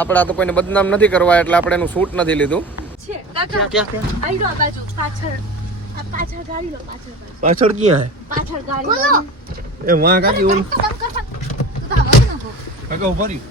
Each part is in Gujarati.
આપણે આ તો કોઈને બદનામ નથી કરવા એટલે આપણે એનું શૂટ નથી લીધું. પાછળ ક્યાં હે? એ વાં કાકી ઓલ કાકા ઉભા રહી.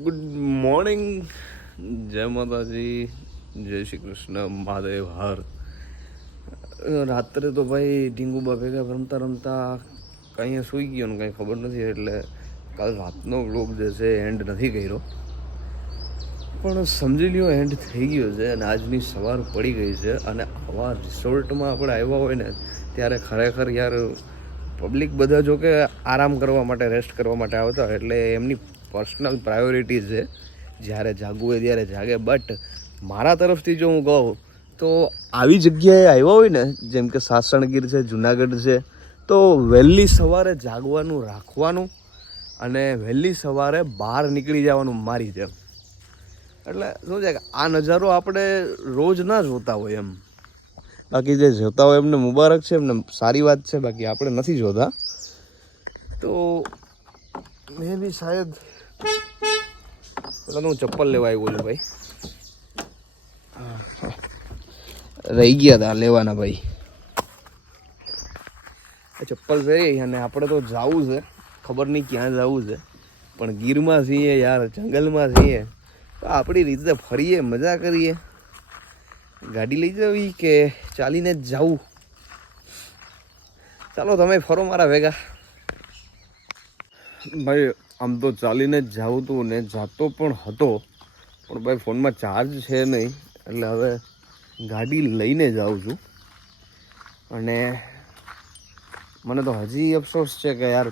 ગુડ મોર્નિંગ, જય માતાજી, જય શ્રી કૃષ્ણ, મહાદેવ હર. રાત્રે તો ભાઈ ઢીંગુબા ભેગા રમતા રમતા કંઈ સૂઈ ગયો ને કંઈ ખબર નથી, એટલે કાલ રાતનો વ્લોગ જે છે એન્ડ નથી કર્યો, પણ સમજી લ્યો એન્ડ થઈ ગયો છે. અને આજની સવાર પડી ગઈ છે. અને આવા રિસોર્ટમાં આપણે આવ્યા હોય ને ત્યારે ખરેખર યાર પબ્લિક બધા જો કે આરામ કરવા માટે, રેસ્ટ કરવા માટે આવતા હોય, એટલે એમની પર્સનલ પ્રાયોરિટી છે, જ્યારે જાગવું હોય ત્યારે જાગે. બટ મારા તરફથી જો હું કહું તો આવી જગ્યાએ આવ્યા હોય ને, જેમ કે સાસણગીર છે, જુનાગઢ છે, તો વહેલી સવારે જાગવાનું રાખવાનું અને વહેલી સવારે બહાર નીકળી જવાનું મારી જેમ. એટલે શું છે કે આ નજારો આપણે રોજ ના જોતા હોય એમ. બાકી જે જોતા હોય એમને મુબારક છે, એમને સારી વાત છે, બાકી આપણે નથી જોતા. તો મેં બી શાયદ પેલા તો હું ચપ્પલ લેવા આવ્યો છું ભાઈ, રહી ગયા હતા લેવાના ભાઈ. ચપ્પલ પહેરી અને આપણે તો જવું છે, ખબર નહીં ક્યાં જવું છે, પણ ગીરમાં છીએ યાર, જંગલમાં છીએ, તો આપણી રીતે ફરીએ, મજા કરીએ. ગાડી લઈ જવી કે ચાલીને જ જવું? ચાલો તમે ફરો મારા ભેગા. ભાઈ આમ તો ચાલીને જ જાઉં હતું ને જાતો પણ હતો, પણ ભાઈ ફોનમાં ચાર્જ છે નહીં, એટલે હવે ગાડી લઈને જાઉં છું. અને મને તો હજી અફસોસ છે કે યાર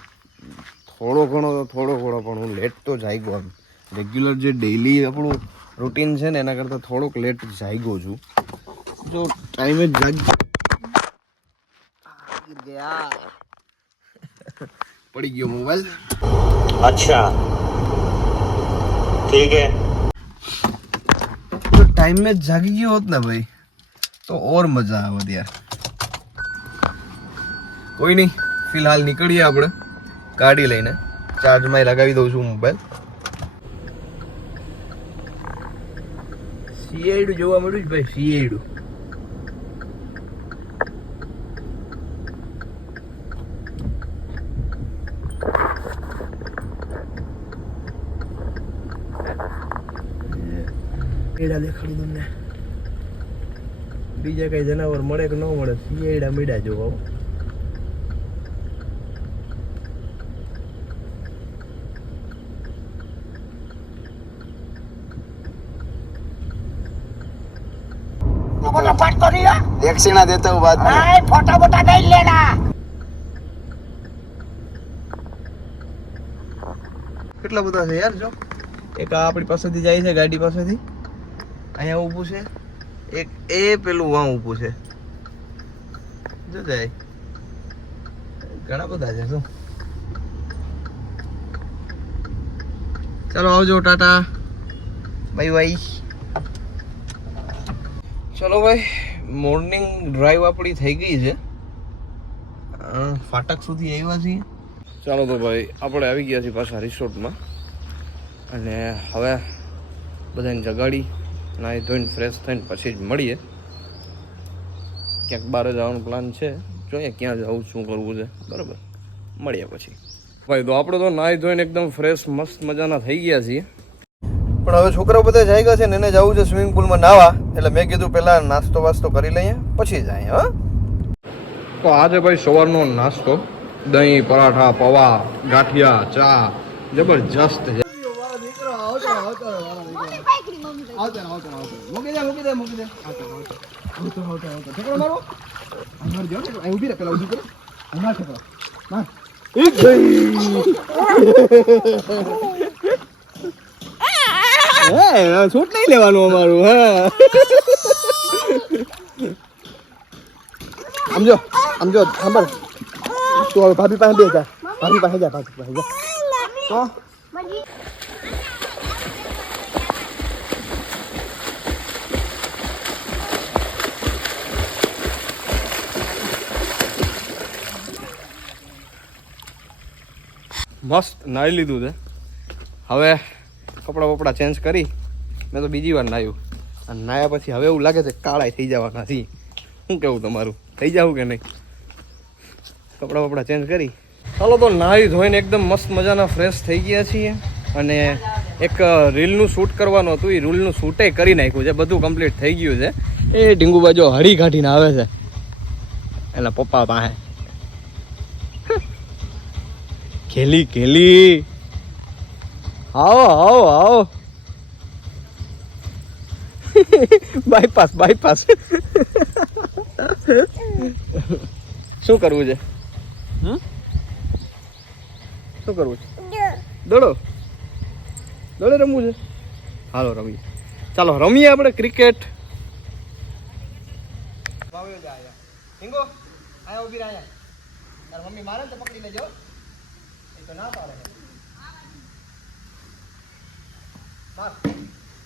થોડો ઘણો પણ હું લેટ તો જાગ્યો. આમ રેગ્યુલર જે ડેઈલી આપણું રૂટીન છે ને એના કરતાં થોડોક લેટ જાગ્યો છું. જો ટાઈમે જ ગયા પડી ગયો મોબાઈલ. अच्छा ठीक है. તો ટાઈમ में જાગી ગયો હોત ને ભાઈ તો ઓર મજા આવત યાર. કોઈ નહીં, ફિલહાલ નીકળીએ આપણે ગાડી લઈને. ચાર્જમાં લગાવી દઉં છું મોબાઈલ. સીઆઈડું જોવા મળ્યું છે ભાઈ, સીઆઈડું. એડા દેખાડી તમને. બીજા કઈ જનાવર મળે કે ન મળે, સીએડા મીડા જોવા. दक्षिणा देता हूँ बाद में. फोटा बोटा नहीं लेना. કેટલા બધા છે યાર. જો એક આ આપણી પાસેથી જાય છે, ગાડી પાસેથી અહીંયા ઊભું છે એક, એ પેલું વાં ઊભું છે. જો જાય ઘણા બધા છે. શું ચાલો આવજો, ટાટા, બાય બાય. ચલો ભાઈ, મોર્નિંગ ડ્રાઈવ આપણી થઈ ગઈ છે, ફાટક સુધી આવ્યા છીએ. ચાલો તો ભાઈ આપણે આવી ગયા છીએ પાછા રિસોર્ટમાં. અને હવે બધાને જગાડી નાહી ધોઈને ફ્રેશ થઈને પછી જ મળીએ. ક્યાંક બહાર જવાનો પ્લાન છે, જોઈએ ક્યાં જવું, શું કરવું છે. બરાબર, મળીએ પછી. ભાઈ તો આપણે તો નાહી ધોઈને એકદમ ફ્રેશ મસ્ત મજાના થઈ ગયા છીએ. પણ હવે છોકરાઓ બધા જઈ ગયા છે ને એને જવું છે સ્વિમિંગ પુલમાં નાહવા, એટલે મેં કીધું પહેલાં નાસ્તો વાસ્તો કરી લઈએ પછી જાય. હા, તો આજે ભાઈ સવારનો નાસ્તો દહીં, પરાઠા, પૌવા, ગાંઠિયા, ચા જબરજસ્ત છે. છૂટ નહીં લેવાનું અમારું. હા સમજો સાંભળ, તું હવે ભાભી પાસે બે જા. ભાઈ પાસે જા તો મસ્ત નાહી લીધું છે. હવે કપડાં બપડા ચેન્જ કરી મેં તો બીજી વાર નાહ્યું અને નાહ્યા પછી હવે એવું લાગે છે કાળા થઈ જવાના છે. શું કેવું તમારું, થઈ જવું કે નહીં? કપડાં બપડા ચેન્જ કરી ચાલો તો નાહી ધોઈને એકદમ મસ્ત મજાના ફ્રેશ થઈ ગયા છીએ અને એક રીલનું શૂટ કરવાનું હતું, એ રીલનું શૂટે કરી નાખ્યું છે, બધું કમ્પ્લીટ થઈ ગયું છે. એ ઢીંગુ બાજુ હળી કાઢીને આવે છે એના પપ્પા પાસે. ખેલી ખેલી આવો આવો આવો. Bypass bypass. શું કરવું છે? શું કરવું છે? દડો દડો રમવું છે? હાલો રમીએ. ચાલો રમીએ આપણે ક્રિકેટ. હિંગો આયા ઉભી રહ્યા. તાર મમ્મી મારે તો પકડી લેજો. તો ના પાડે. માર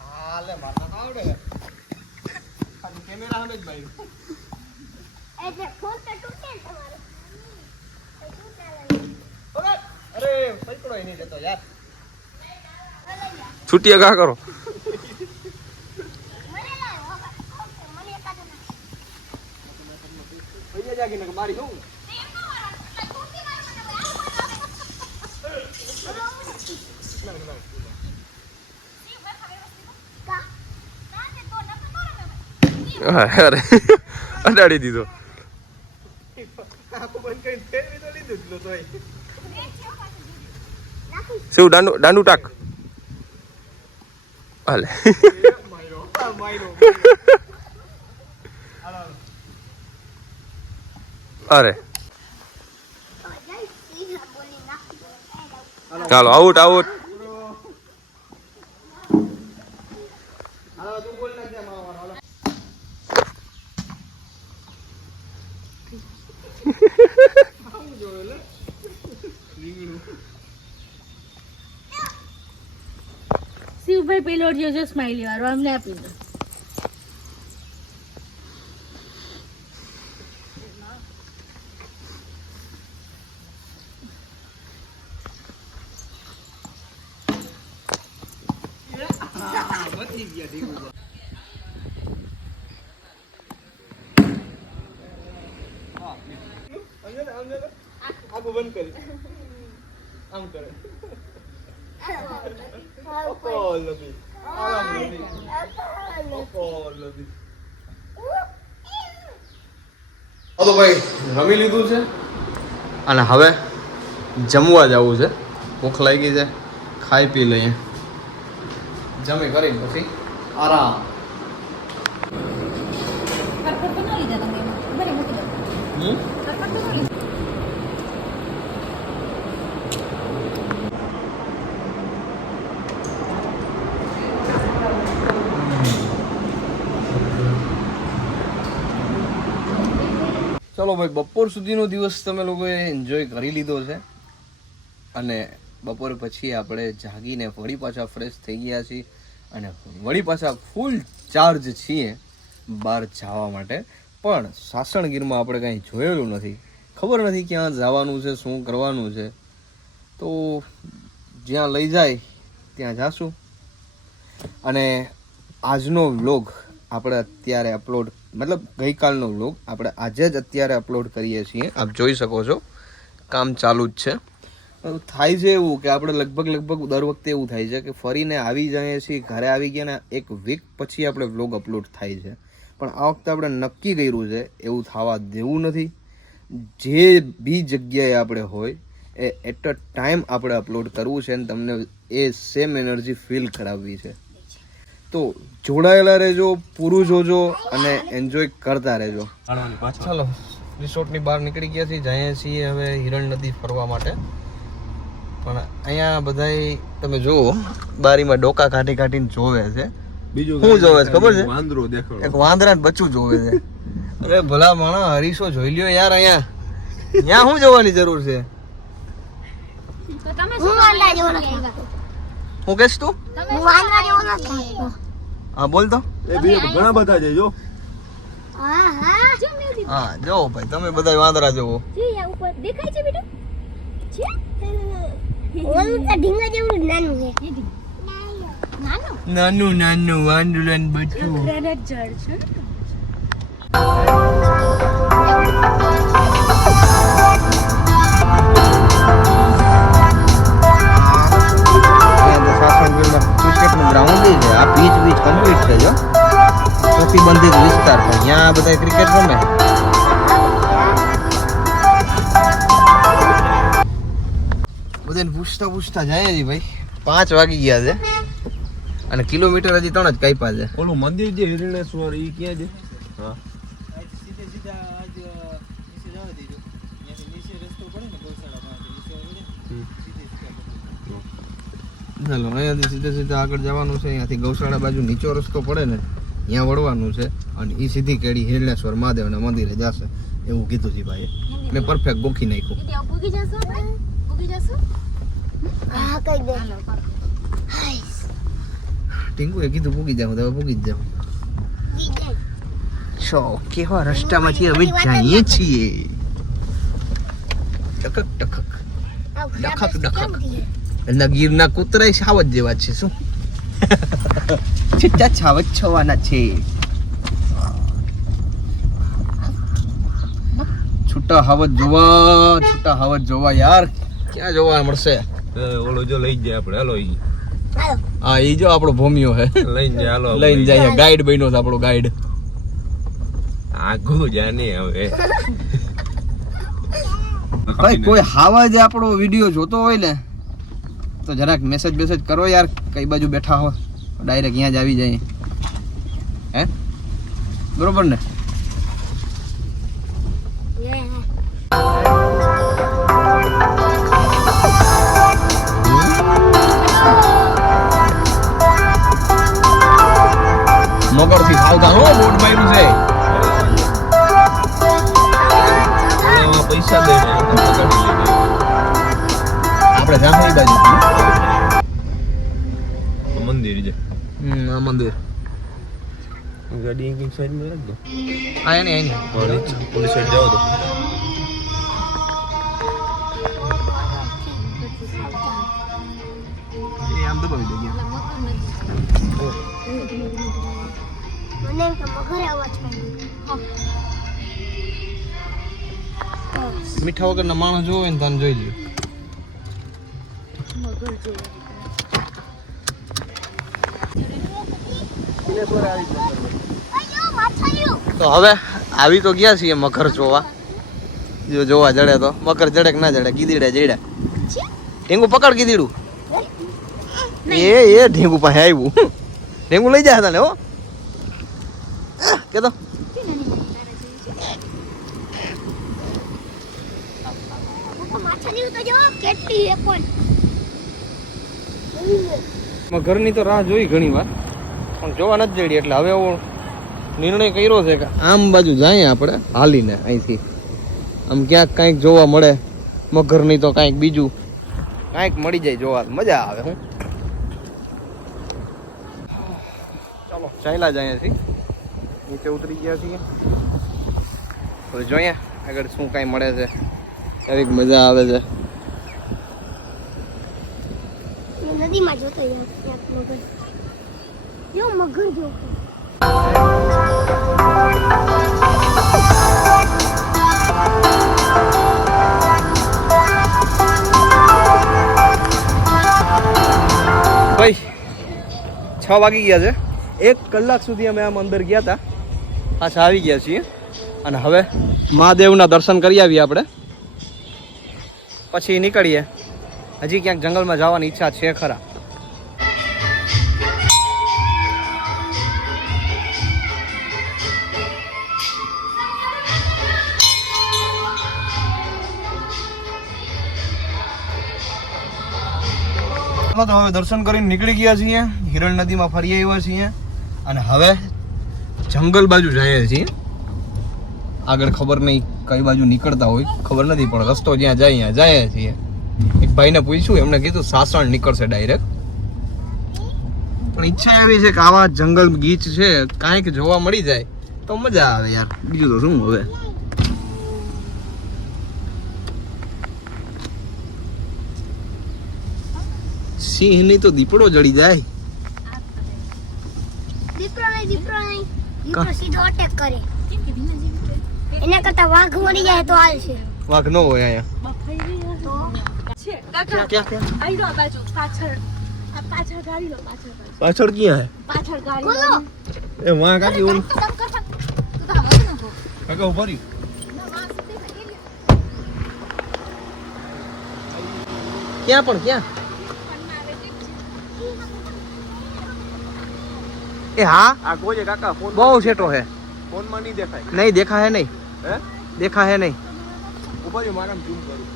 હાલે મારતા આવડે છે. ખાલી કેમેરા સામે જ ભાઈ. એટલે ફોન તો તૂટે ને તમારો. અરે સૈકડો નહીં જતો યાર. છૂટીએ કા કરો. મને લાવો મને એકાદો ના. ભૈયા જાગીને કે મારી શું? અરે અડાડી દીધો. આખું બંધ કરીને ફેરવી તો લીધું જ તોય. શું દાંડુ દાંડુ ટાક હાલે. અરે ચાલો આઉટ આઉટ. શિવભાઈ પેલો જોજો સ્માઈલી વાળો અમને આપી દો. આખું બંધ કરી આમ કરે. તો ભાઈ રમી લીધું છે અને હવે જમવા જવું છે. ભૂખ લાગી છે, ખાઈ પી લઈએ. જમી કરીને પછી આરામ. ચલો ભાઈ, બપોર સુધીનો દિવસ તમે લોકોએ એન્જોય કરી લીધો છે અને બપોર પછી આપણે જાગીને વળી પાછા ફ્રેશ થઈ ગયા છીએ અને વળી પાછા ફૂલ ચાર્જ છીએ બહાર જવા માટે. પણ સાસણગીરમાં આપણે કાંઈ જોયેલું નથી, ખબર નથી ક્યાં જવાનું છે, શું કરવાનું છે. તો જ્યાં લઈ જાય ત્યાં જાશું. અને આજનો વ્લોગ આપણે અત્યારે અપલોડ, મતલબ ગઈકાલનો વ્લોગ આપણે આજે જ અત્યારે અપલોડ કરીએ છીએ. આપ જોઈ શકો છો કામ ચાલુ જ છે. થાય છે એવું કે આપણે લગભગ દર વખતે એવું થાય છે કે ફરીને આવી જઈએ છીએ, ઘરે આવી ગયા ને એક વીક પછી આપણે વ્લોગ અપલોડ થાય છે. પણ આ વખતે આપણે નક્કી કર્યું છે એવું થવા દેવું નથી. જે બી જગ્યાએ આપણે હોય એ એટ અ ટાઈમ આપણે અપલોડ કરવું છે અને તમને એ સેમ એનર્જી ફીલ કરાવવી છે. તો જોડાયેલા રહેજો, પૂરું જોજો અને એન્જોય કરતા રહેજો. ચાલો રિસોર્ટની બહાર નીકળી ગયા છીએ, જઈએ છીએ હવે હિરણ નદી ફરવા માટે. પણ અહીંયા બધાય તમે જુઓ બારીમાં ડોકા કાઢી કાઢીને જોવે છે. બીજું શું જોવે છે ખબર છે? વાંદરો દેખાડો. એક વાંદરા ને બચ્ચું જોવે છે. અરે ભલા માણસ, હરીશો જોઈ લ્યો યાર. અહીંયા શું જોવાની જરૂર છે? તો તમે હું વાંદરા જેવો નથી લાગતો. હું કહેશ તું હું વાંદરા જેવો નથી લાગતો. હા બોલ તો એ બે ઘણા બધા છે જો હા હા હા જો ભાઈ તમે બધા વાંદરા જોવો જી ઉપર દેખાય છે બેટું છે ઓલું તો ઢીંગા જેવું જ નાનું છે નાનું નાનું નાનું વાંદરાન બચ્ચું ગ્રેનેડ ઝાડ છે ક્રિકેટનું ગ્રાઉન્ડ છે આ પીચ કમ્પ્લીટ છે જો પ્રતિબંધિત વિસ્તાર પણ અહીંયા બધા ક્રિકેટ રમે બધાને પૂછતા જાય છે ભાઈ 5 વાગી ગયા છે અને કિલોમીટર હજી 3 જ કાપ્યા છે ઓલું મંદિર જે હિરણેશ્વર ઈ ક્યાં છે હા ચાલો અહીંયાથી સીધા આગળ જવાનું છે અહીંયાથી ગૌશાળા બાજુ નીચો રસ્તો પડે ને ત્યાં વળવાનું છે અને એ સીધી કેડી હિરણેશ્વર મહાદેવના મંદિરે જશે એવું કીધું છે ભાઈએ મેં પરફેક્ટ ગોખી નાખ્યું દીદી પૂગી જશો આપણે પૂગી જશો હા કઈ દે ટીંકુએ કીધું પૂગી જાવ તો હવે પૂગી જ જાવ જીજે છો કેવા રસ્તામાંથી હવે જઈએ છીએ ટકક ટકક ડખક ડખક એના ગીરના કૂતરાય સાવજ જેવા છે શું છિટ્ટા છાવજ છવાના છે છૂટા હાવજ જોવા યાર ક્યાં જોવા મળશે ઓલો જો લઈ જાય આપણે હાલો ઈ હા એ જો આપણો ભૂમિયો હે લઈને જાય હાલો લઈને જાય ગાઈડ બન્યો છે આપણો ગાઈડ આગુ જાને હવે ભાઈ કોઈ હાવજ આપણો વિડિયો જોતો હોય ને તો જરાક મેસેજ કરો યાર કઈ બાજુ બેઠા હો ડાયરેક્ટ અહીંયા જ આવી જાય હે બરોબર ને મગર થી સાવધાન હો બોર્ડ માર્યું છે એમાં પૈસા દે ને તો પકડી લે આપણે જામણી બાજુ મંદિર છે આ મંદિર ગાડી એક સાઈડ માં રાખજો આ એની પોલીસ સાઈડ જાવ તો એ આમ દબાવી દે ગયા મને એમ કે મગર અવાજ કર્યો મીઠા વગરના માણસ જોવે ને તને જોઈ લ્યો તો હવે આવી તો ગયા છીએ મગર જોવા જો જોવા જડે તો મગર જડે કે ના જડે ગીદીડે જડ્યા ઢીંગુ પકડ ગીદીડું એ ઢીંગુ પાસે આવ્યું ઢીંગુ લઈ જાય તને હો કે તો માછલી તો જો કેટલી એ પણ ઘરની તો રાહ જોઈ ઘણી વાર પણ જોવા નથી જડી એટલે હવે એવો નિર્ણય કર્યો છે કે આમ બાજુ જાય આપણે હાલીને અહીંથી આમ ક્યાંક કાંઈક જોવા મળે મગરની તો કાંઈક બીજું કાંઈક મળી જાય જોવા મજા આવે હું ચાલો ચાલ્યા જાય અહીંયાથી નીચે ઉતરી ગયા છીએ હવે જોઈએ આગળ શું કાંઈ મળે છે ક્યારેક મજા આવે છે નદીમાં જોતો ક્યાંક મગર યો મગર જો ભાઈ 6 વાગી ગયા છે 1 કલાક સુધી અમે આમ અંદર ગયા હતા પાછા આવી ગયા છીએ અને હવે મહાદેવના દર્શન કરી આવીએ આપણે પછી નીકળીએ હજી ક્યાંક જંગલમાં જવાની ઈચ્છા છે ખરા તો હવે દર્શન કરીને નીકળી ગયા છીએ હિરણ નદીમાં ફરી આવ્યા છીએ અને હવે જંગલ બાજુ જઈએ છીએ આગળ ખબર નહીં કઈ બાજુ નીકળતા હોય ખબર નથી પણ રસ્તો જ્યાં જાય ત્યાં જઈએ છીએ ભાઈને પૂછ્યું, એમને કીધું સાસણ નીકળશે ડાયરેક્ટ. પણ ઈચ્છા એવી છે કે આવા જંગલ ગીચ છે કાંઈક જોવા મળી જાય તો મજા આવે યાર. બીજું તો શું હવે. સિંહ ની તો દીપડો જડી જાય. દીપડો દીપડો સીધો અટેક કરે. એના કરતા વાઘ મરી જાય તો હાલશે. વાઘ ન હોય અહીંયા. છે કાકા આઈ લો આ બાજુ પાછળ આ પાછળ ગાડી લો પાછળ પાછળ ક્યાં પાછળ ગાડી બોલો હે? એ વાં કાકી ઓલું તું તો હવે ન હો કાકા ઉભા રહ્યું. ક્યાં પણ ક્યાં? એ હા આ કોઈ કાકા ફોન બહુ સેટો હે. ફોનમાં નહીં દેખાય. નહીં દેખા હે નહીં. હે દેખા હે નહીં. ઉભા રહ્યો, મારામાં ઝૂમ કરું.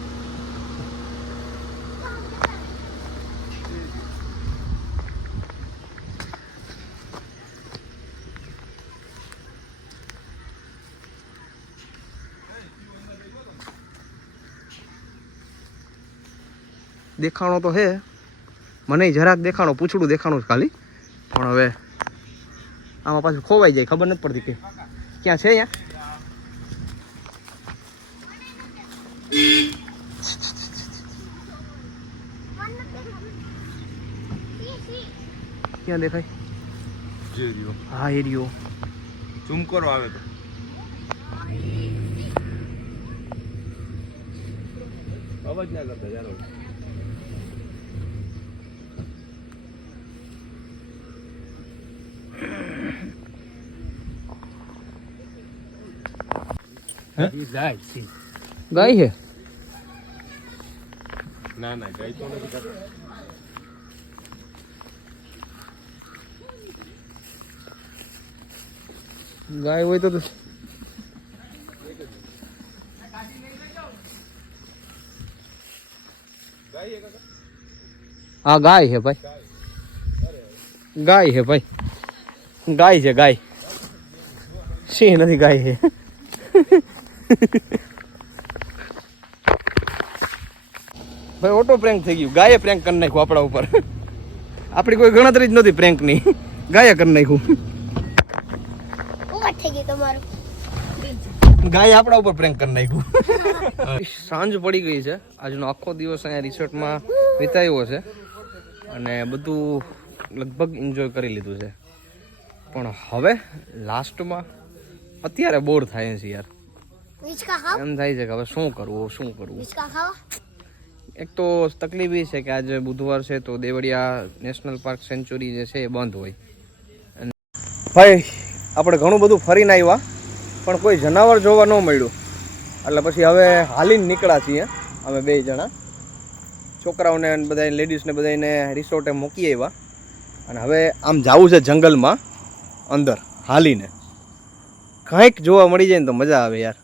દેખાણો તો હે, મને જરાક દેખાણો, પૂછડું દેખાણું છે ખાલી. પણ હવે આમાં પાછું ખોવાઈ જાય, ખબર નથી પડતી કે ક્યાં છે. અહીંયા ક્યાં દેખાય? જે રહ્યો હા એ રહ્યો. ઝૂમ કરો આવે તો. અવાજ ના કરતા ચાલો. ગાય છે. ના ના ગઈ તો નથી કરતા. ગાય હોય તો હા ગાય છે ભાઈ. ગાય છે ભાઈ. ગાય છે ગાય. સિંહ નથી, ગાય છે. ભાઈ ઓટો પ્રેન્ક થઈ ગયું. ગાયે પ્રેન્ક કરી નાખ્યું આપણા ઉપર. આપણી કોઈ ગણતરી જ નહોતી પ્રેન્કની, ગાયે કરી નાખ્યું. ઉભા થઈ ગયું તમારું. ગાય આપણા ઉપર પ્રેન્ક કરી નાખ્યું. સાંજ પડી ગઈ છે. આજનો આખો દિવસ અહીંયા રિસોર્ટમાં વિતાવ્યો છે અને બધું લગભગ એન્જોય કરી લીધું છે. પણ હવે લાસ્ટમાં અત્યારે બોર થાય છે યાર. વિચકા ખાવ? એમ થાય છે કે હવે શું કરવું શું કરવું. વિચકા ખાવ? એક તો તકલીફ એ છે કે આજે બુધવાર છે તો દેવળિયા નેશનલ પાર્ક સેન્ચુરી જે છે એ બંધ હોય. ભાઈ આપણે ઘણું બધું ફરીને આવ્યા પણ કોઈ જનાવર જોવા ન મળ્યું. એટલે પછી હવે હાલીને નીકળ્યા છીએ અમે 2 જણા. છોકરાઓને બધા લેડીઝને બધાને રિસોર્ટે મૂકી આવ્યા અને હવે આમ જવું છે જંગલમાં અંદર હાલીને. કંઈક જોવા મળી જાય ને તો મજા આવે યાર.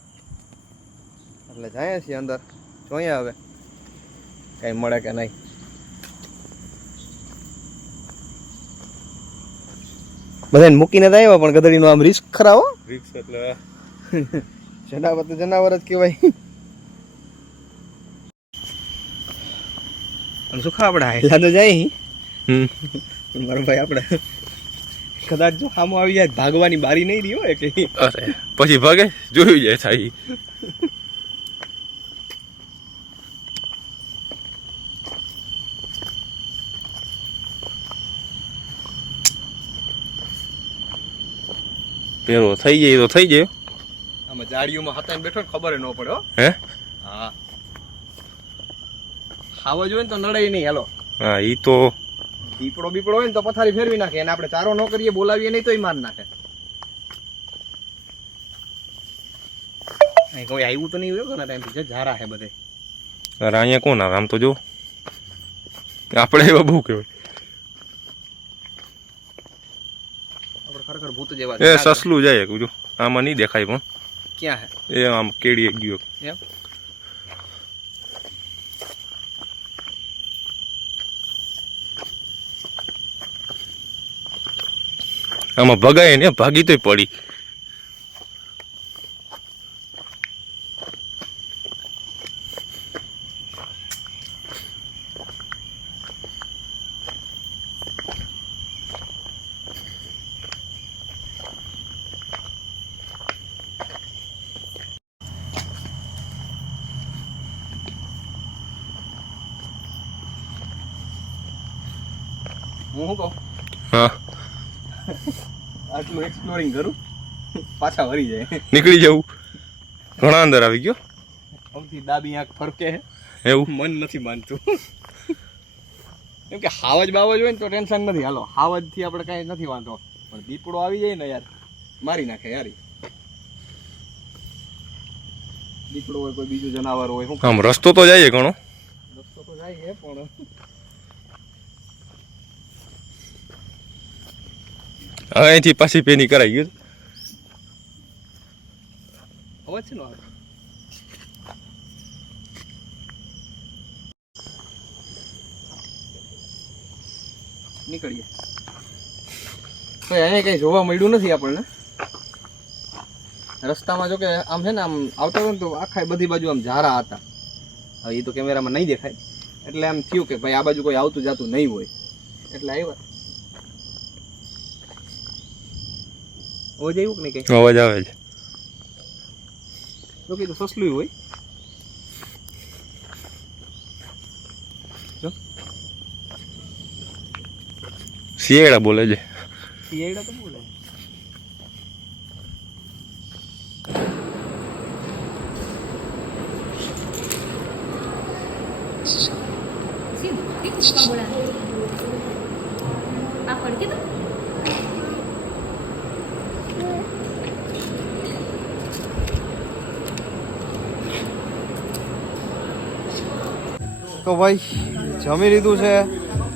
એટલે જાય છીએ અંદર, જોઈએ હવે કંઈ મળે કે નહીં. બધાને મૂકીને જ આવ્યા પણ ગધડીનો આમ રિસ્ક ખરા હો. રિક્સ એટલે જનાવર તો જનાવર જ કહેવાય. અને શું ખા આપણે હાયલા તો જાય પણ મારો ભાઈ આપણે કદાચ જો સામો આવી જાય ભાગવાની બારી નહીં રહી હોય કે અરે પછી ભાગે જોયું જાય થાય. પેરો થઈ જાય તો થઈ જાય. આમાં જાડીઓમાં હાથાને બેઠો ને ખબર ન પડે હો. હે હા ખાવા જોઈએ ને તો નડે નહીં. હાલો હા ઈ તો દીપડો બીપડો હોય ને તો પથારી ફેરવી નાખે અને આપણે ચારો ન કરીએ બોલાવીએ નહીં તો માર નાખે. અહીં કોઈ આવ્યું તો નહીં હોય ઘણા ટાઈમથી ઝારા હે બધે. અરે અહીંયા કોણ આવે આમ તો જો આપણે એવા બહુ કહેવાય. આપણે ખરેખર ભૂત જેવા એ સસલું જાય જો આમાં નહીં દેખાય પણ ક્યાં હે એ આમ કેડીએ ગયો. એમ આમાં ભગાય ને ભાગી તોય પડી. હું શું કહું હા આટલું એક્સપ્લોરિંગ કરું પાછા વળી જાય નીકળી જવું ઘણા અંદર આવી ગયો સૌથી ડાબી આંખ ફરકે હે એવું મન નથી માનતું કેમ કે હાવજ બાવજ હોય ને તો ટેન્શન નથી હાલો હાવજ થી આપણે કાંઈ નથી વાંધો પણ દીપડો આવી જાય ને યાર મારી નાખે યાર દીપડો હોય કોઈ બીજું જનાવર હોય શું આમ રસ્તો તો જાય ઘણો રસ્તો તો જાય છે પણ હવે અહીંથી પાછી પેની કરાઈ ગયું અવાજ છે ને આવે નીકળીએ તો અહીંયા કઈ જોવા મળ્યું નથી આપણને રસ્તામાં જો કે આમ છે ને આમ આવતા હોય ને તો આખા બધી બાજુ આમ ઝારા હતા હવે એ તો કેમેરામાં નહીં દેખાય એટલે આમ થયું કે ભાઈ આ બાજુ કોઈ આવતું જાતું નહીં હોય એટલે આવ્યા અવાજ આવ્યું કે નહીં કઈ અવાજ આવે છે તો કીધું સસલું હોય શિયાળા બોલે છે શિયાળા તો બોલે તો ભાઈ જમી લીધું છે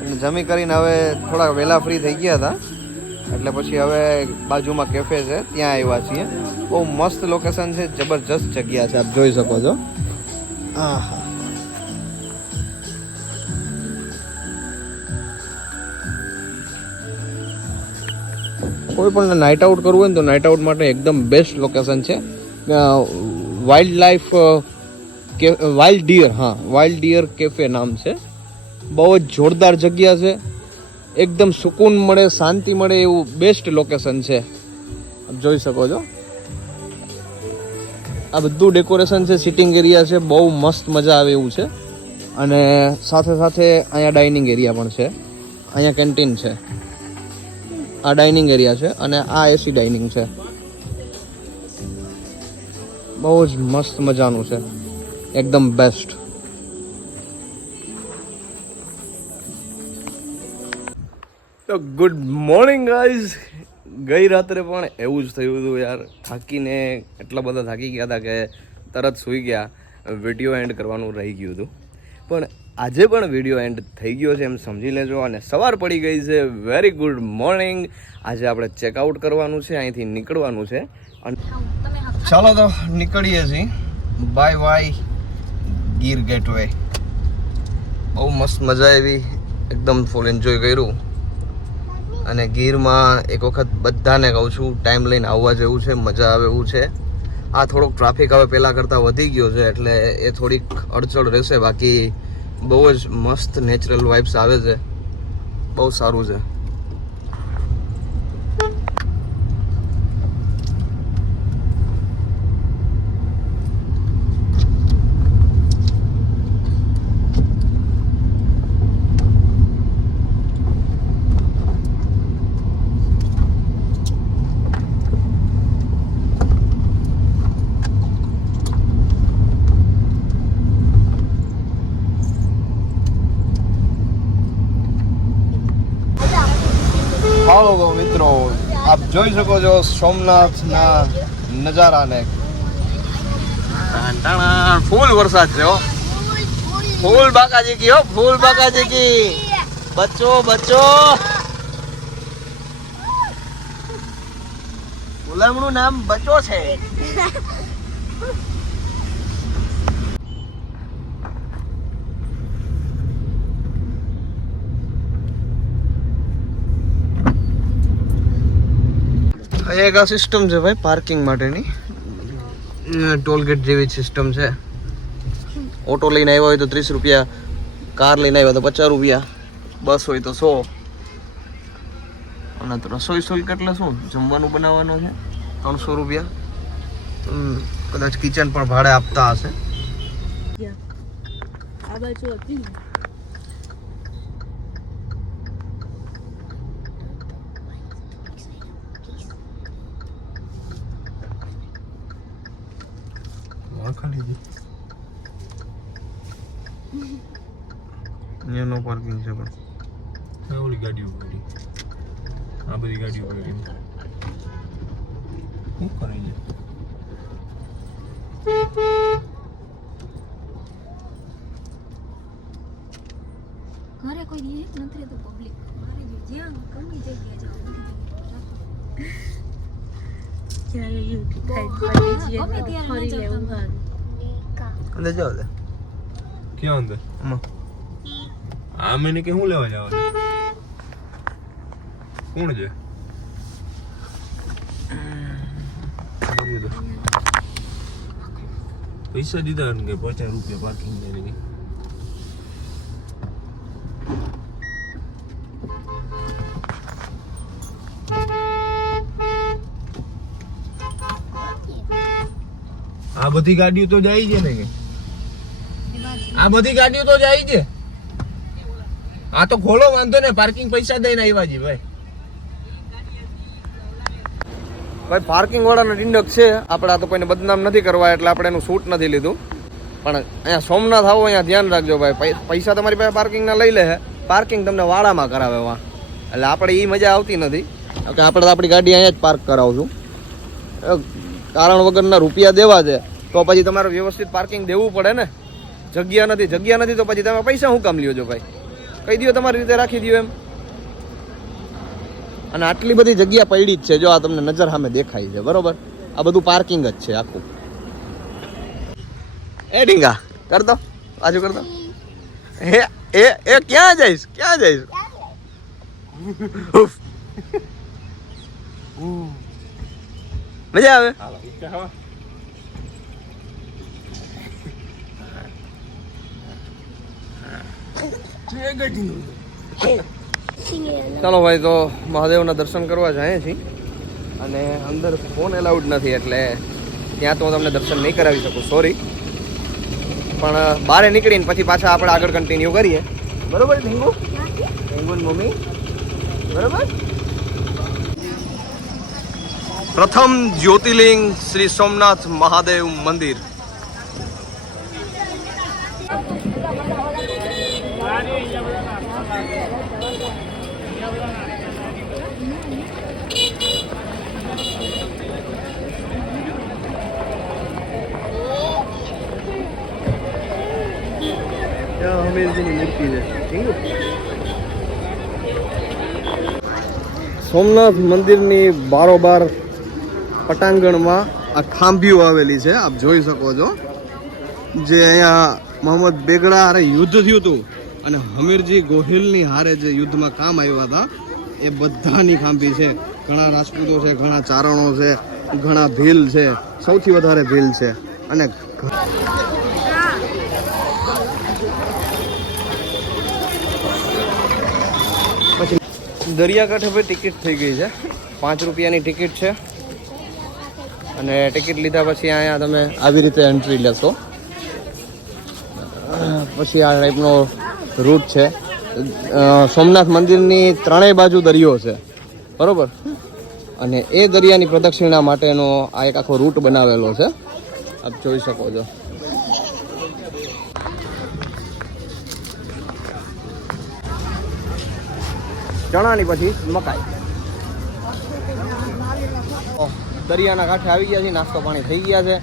અને જમી કરીને હવે થોડા વહેલા ફ્રી થઈ ગયા હતા એટલે પછી હવે બાજુમાં કેફે છે ત્યાં આવ્યા છીએ બહુ મસ્ત લોકેશન છે જબરજસ્ત જગ્યા છે આપ જોઈ શકો છો આહા કોઈ પણ નાઇટ આઉટ કરવું હોય ને તો નાઇટ આઉટ માટે એકદમ બેસ્ટ લોકેશન છે વાઇલ્ડ લાઈફ વાઇલ્ડ ડિયર હા વાઇલ્ડ ડિયર કેફે નામ છે બહુ જ જોરદાર જગ્યા છે એકદમ સુકૂન મળે શાંતિ મળે એવું બેસ્ટ લોકેશન છે આપ જોઈ શકો છો આ બધું ડેકોરેશન છે સિટિંગ એરિયા છે બહુ મસ્ત મજા આવે એવું છે અને સાથે સાથે અહીંયા ડાઇનિંગ એરિયા પણ છે અહીંયા કેન્ટીન છે આ ડાઇનિંગ એરિયા છે અને આ એસી ડાઇનિંગ છે બહુ જ મસ્ત મજાનું છે એકદમ બેસ્ટ તો ગુડ મોર્નિંગ ગાઈઝ ગઈ રાત્રે પણ એવું જ થયું હતું યાર થાકીને એટલા બધા થાકી ગયા હતા કે તરત સૂઈ ગયા વિડીયો એન્ડ કરવાનું રહી ગયું હતું પણ આજે પણ વિડીયો એન્ડ થઈ ગયો છે એમ સમજી લેજો અને સવાર પડી ગઈ છે વેરી ગુડ મોર્નિંગ આજે આપણે ચેકઆઉટ કરવાનું છે અહીંથી નીકળવાનું છે અને ચાલો તો નીકળીએ છીએ બાય બાય ગીર ગેટવે બહુ મસ્ત મજા આવી એકદમ ફૂલ એન્જોય કર્યું અને ગીરમાં એક વખત બધાને કહું છું ટાઈમ લઈને આવવા જેવું છે મજા આવે એવું છે આ થોડોક ટ્રાફિક હવે પહેલાં કરતાં વધી ગયો છે એટલે એ થોડીક અડચણ રહેશે બાકી બહુ જ મસ્ત નેચરલ વાઇબ્સ આવે છે બહુ સારું છે હાલો તો મિત્રો આપ જોઈ શકો છો સોમનાથના નજારાને ફૂલ વરસાદ છે હો ફૂલ બાકાજી કી હો ફૂલ બાકાજી કી બચ્ચો બચ્ચો ગુલામનું નામ બચ્ચો છે એક આ સિસ્ટમ છે ભાઈ પાર્કિંગ માટેની ટોલગેટ જેવી સિસ્ટમ છે ઓટો લઈને આવ્યો હોય તો 30 રૂપિયા કાર લઈને આવ્યો તો 50 રૂપિયા બસ હોય તો 100 અને રસોઈ શુલ્ક એટલે શું જમવાનું બનાવવાનું છે 300 રૂપિયા કદાચ કિચન પણ ભાડે આપતા હશે આ બાજુ હતી ને ખાલી છે અહીંયા નો પાર્કિંગ છે પણ આ ઓલી ગાડીઓ પડી આ બધી ગાડીઓ પડી શું કરે છે ઘરે કોઈ દી નથી રહેતું પબ્લિક મારે જ્યાં ગમે જગ્યાએ જાવ જ્યારે યુટ્યુબ થાય ગમે ત્યારે ફરી લેવું હા અંદર જાઓ લે ક્યાં અંદર આમાં આ મને કે હું લેવા જવાનું કોણ છે પૈસા દીધા ને કે 50 રૂપિયા પાર્કિંગ ને લઈ આ બધી ગાડીઓ તો જાય છે ને કે આ બધી ગાડીઓ તો જાય છે આ તો ખોલો વાંધો ને પાર્કિંગ પૈસા દઈને આવ્યા છે ભાઈ ભાઈ પાર્કિંગ વાળાનો ડિંડક છે આપણે આ તો કોઈને બદનામ નથી કરવા એટલે આપણે એનું શૂટ નથી લીધું પણ અહીંયા સોમનાથ આવો અહીંયા ધ્યાન રાખજો ભાઈ પૈસા તમારી પાસે પાર્કિંગના લઈ લે પાર્કિંગ તમને વાળામાં કરાવે વા એટલે આપણે એ મજા આવતી નથી કે આપણે તો આપણી ગાડી અહીંયા જ પાર્ક કરાવશું કારણ વગરના રૂપિયા દેવા છે તો પછી તમારે વ્યવસ્થિત પાર્કિંગ દેવું પડે ને જગ્યા નથી તો પછી તમે પૈસા શું કામ લ્યો છો ભાઈ કહી દો તમારી રીતે રાખી દો એમ અને આટલી બધી જગ્યા પડી જ છે જો આ તમને નજર સામે દેખાય છે બરોબર આ બધું પાર્કિંગ જ છે આખું એ ડીંગા કર દો બાજુ કર દો એ ક્યાં જઈશ ઉફ. મજા આવે ચાલો ભાઈ તો મહાદેવના દર્શન કરવા જાય છીએ અને અંદર ફોન એલાઉડ નથી એટલે ત્યાં તો હું તમને દર્શન નહીં કરાવી શકું સોરી પણ બહાર નીકળીને પછી પાછા આપણે આગળ કન્ટિન્યુ કરીએ બરોબર ઢીંગુ મમ્મી બરોબર પ્રથમ જ્યોતિર્લિંગ શ્રી સોમનાથ મહાદેવ મંદિર હમીરજીની મૂર્તિ છે સોમનાથ મંદિરની બારોબાર પટાંગણમાં આ ખાંભીઓ આવેલી છે આપ જોઈ શકો છો જે અહીંયા મોહમ્મદ બેગડા હારે યુદ્ધ થયું હતું અને હમીરજી ગોહિલની હારે જે યુદ્ધમાં કામ આવ્યા હતા એ બધાની ખાંભી છે ઘણા રાજપૂતો છે ઘણા ચારણો છે ઘણા ભીલ છે સૌથી વધારે ભીલ છે અને પછી દરિયાકાંઠે ભાઈ ટિકિટ થઈ ગઈ છે 5 રૂપિયાની ટિકિટ છે અને ટિકિટ લીધા પછી અહીંયા તમે આવી રીતે એન્ટ્રી લેશો પછી આ ટાઈપનો રૂટ છે સોમનાથ મંદિરની ત્રણેય બાજુ દરિયો છે બરોબર અને એ દરિયાની પ્રદક્ષિણા માટેનો આ એક આખો રૂટ બનાવેલો છે આપ જોઈ શકો છો ચણાની પછી મકાઈ દરિયાના કાંઠે આવી ગયા છે નાસ્તો પાણી થઈ ગયા છે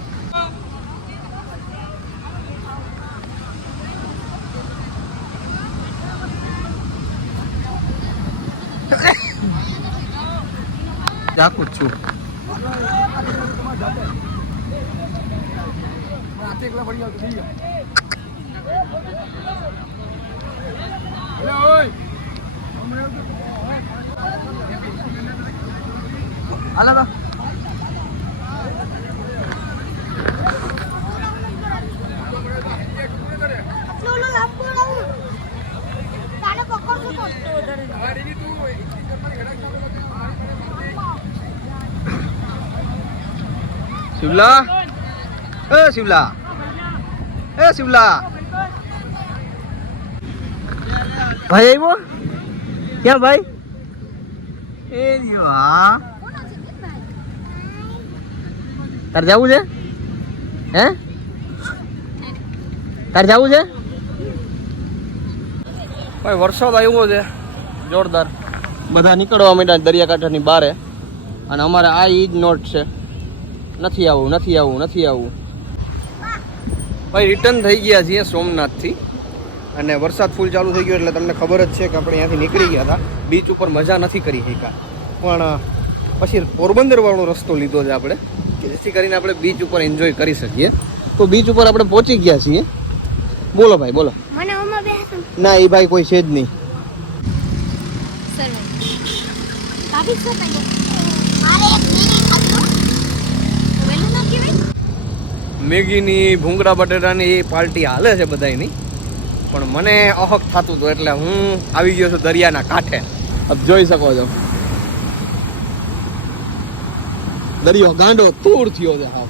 ચાકુ જ છું હાલો શિવલા શિવલા ભાઈ આવ્યો ક્યાં ભાઈ એ હા તાર જવું છે હે તાર જવું છે ભાઈ વરસાદ આવ્યો છે જોરદાર. બધા નીકળવા માંડ્યા દરિયાકાંઠાની બારે અને અમારે આ ઈ જ નોટ છે, નથી આવું નથી આવું નથી આવું. ભાઈ રિટર્ન થઈ ગયા છીએ સોમનાથથી અને વરસાદ ફૂલ ચાલુ થઈ ગયો એટલે તમને ખબર જ છે કે આપણે અહીંયાથી નીકળી ગયા હતા. બીચ ઉપર મજા નથી કરી શક્યા, પણ પછી પોરબંદર વાળો રસ્તો લીધો છે આપણે કે જેથી કરીને આપણે બીચ ઉપર એન્જોય કરી શકીએ. તો બીચ ઉપર આપણે પહોંચી ગયા છીએ. બોલો ભાઈ બોલો. મને ઓમાં બેસું. ના એ ભાઈ કોઈ છે જ નહીં. ભાભી શું કહે? મારે એક મિની ખાધું. વેલું ન કહેવાય. મેગીની ભૂંગળા બટેટાની એ પાર્ટી હાલે છે બધાયની, પણ મને અહક થતું હતું એટલે હું આવી ગયો છું દરિયાના કાંઠે. આપ જોઈ શકો છો દરિયો ગાંડો તૂર થયો છે. હા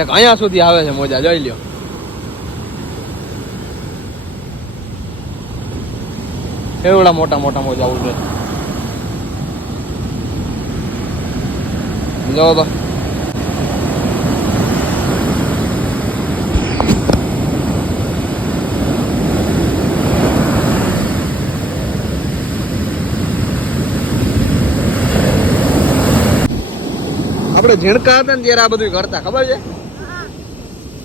એક અહીંયા સુધી આવે છે મોજા, જોઈ લ્યો. એવડા મોટા મોટા મોજા ઉડે. જો તો આપણે ઝીણકા હતા ને ત્યારે આ બધું કરતા, ખબર છે?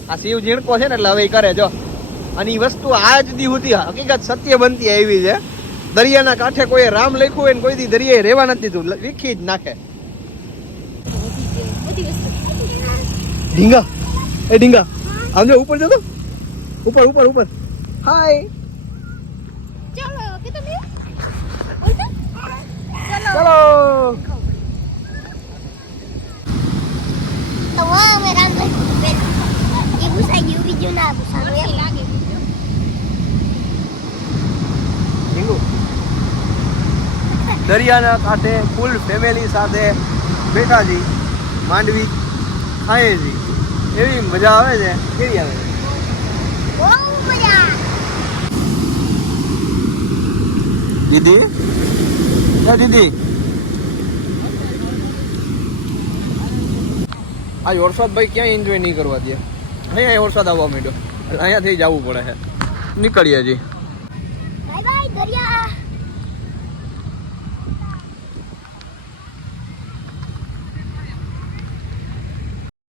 આ શિવ ઝીણકો છે ને એટલે હવે ઈ કરે જો. અને એ વસ્તુ આજ દી સુધી હકીકત સત્ય બનતી આવી છે. દરિયાના કાંઠે કોઈ રામ લખ્યું હોય ને કોઈ દી દરિયાએ રહેવા નથી દીધું, વિખી જ નાખે. ઢીંગા એ ઢીંગા આમ જો ઉપર જતો, ઉપર ઉપર ઉપર. હાય ચાલો કે તમે બોલતો ચાલો ચલો. તો વાહ મે રામ ભાઈ એ ભૂસાઈ ગયું બીજું ના ભૂસાનું એમ લાગે. ઢીંગુ દરિયાના કાંઠે ફૂલ ફેમિલી સાથે બેઠા છી, માંડવી ખાઈએ છીએ. એવી મજા આવે છે. કેવી આવે છે? બહુ મજા. દીદી એ દીદી આ વરસાદ ભાઈ ક્યાંય એન્જોય નહીં કરવા દે. અહીંયા વરસાદ આવવા માંડ્યો એટલે અહીંયાથી જવું પડે છે. નીકળીએ છીએ. બાય બાય દરિયા.